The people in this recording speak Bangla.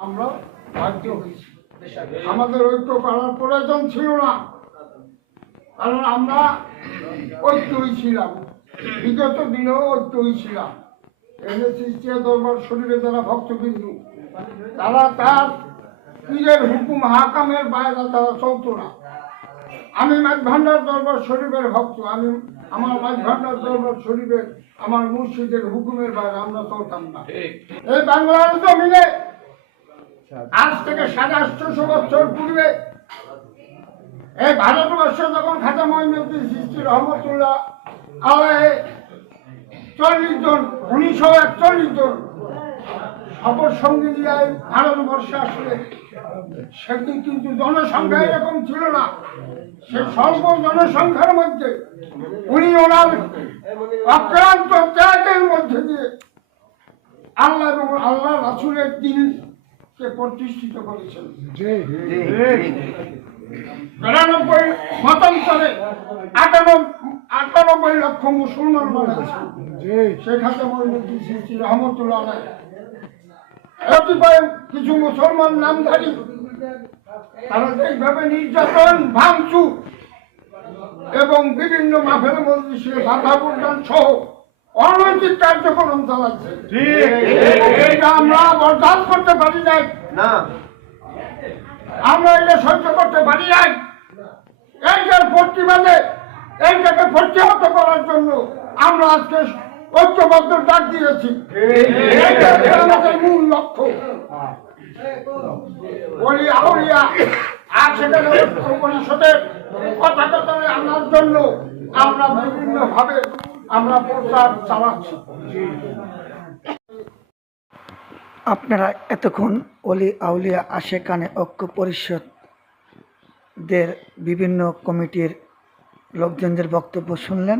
আমরা বাধ্য হয়েছি। আমাদের ঐক্য করার প্রয়োজন ছিল না। কারণ আমরা ঐক্যই ছিলাম। বিগত দিনেও ঐক্যই ছিলাম। এনএসিস্টিয়া দরবার শরীরে যারা ভক্তবিন্দু তারা তার পীরের হুকুম হাকামের বাইরে তারা চলতো না। আমি মাঝ ভান্ডার দরবার শরীফের ভক্ত আমি আমার মাঝ ভান্ডার দরবার শরীফের আমার মুর্শিদের হুকুমের বাইরে আমরা চলতাম না। এই বাংলার জমিনে আজ থেকে সাড়ে আটশোশো বছর পূর্বে এই ভারতবর্ষ যখন খাতা মহিনুদ্দিন সৃষ্টি রহমতুল্লাহ আলাহে চল্লিশ জন, উনিশশো একচল্লিশ জন সফর সঙ্গী নিয়ে ভারতবর্ষে আসলে সেদিন কিন্তু জনসংখ্যা এরকম ছিল না। সে স্বল্প জনসংখ্যার মধ্যে উনি ওনার অক্রান্ত ত্যাগের মধ্যে দিয়ে আল্লাহ আল্লাহ রাসুলের প্রতিষ্ঠিত করেছেন? বিরানব্বই মতান্তরে আটানব্বই লক্ষ মুসলমান বানাচ্ছে শেখ হাসিনা রহমতুল্লাহ কতিপয় কিছু মুসলমান নামধারী তারা এইভাবে নির্যাতন ভাঙচুর এবং বিভিন্ন মাফের মজলিসে বাধা প্রদান সহ অনৈতিক কার্যক্রম চালাচ্ছে। আমরা বরদাস্ত করতে পারি নাই। না। আমরা এটা সহ্য করতে পারি নাই। এইটার প্রতিবাদে এইটাকে প্রতিহত করার জন্য আমরা আজকে ঐক্যবদ্ধ ডাক দিয়েছি। আমাদের মূল লক্ষ্য। বলি আউলিয়া আর সেখানে পরিষদের কথা কথায় আনার জন্য আমরা বিভিন্ন ভাবে আমরা প্রচার চালাচ্ছি। আপনারা এতক্ষণ অলি আউলিয়া আশেকানে ঐক্য পরিষদদের বিভিন্ন কমিটির লোকজনদের বক্তব্য শুনলেন।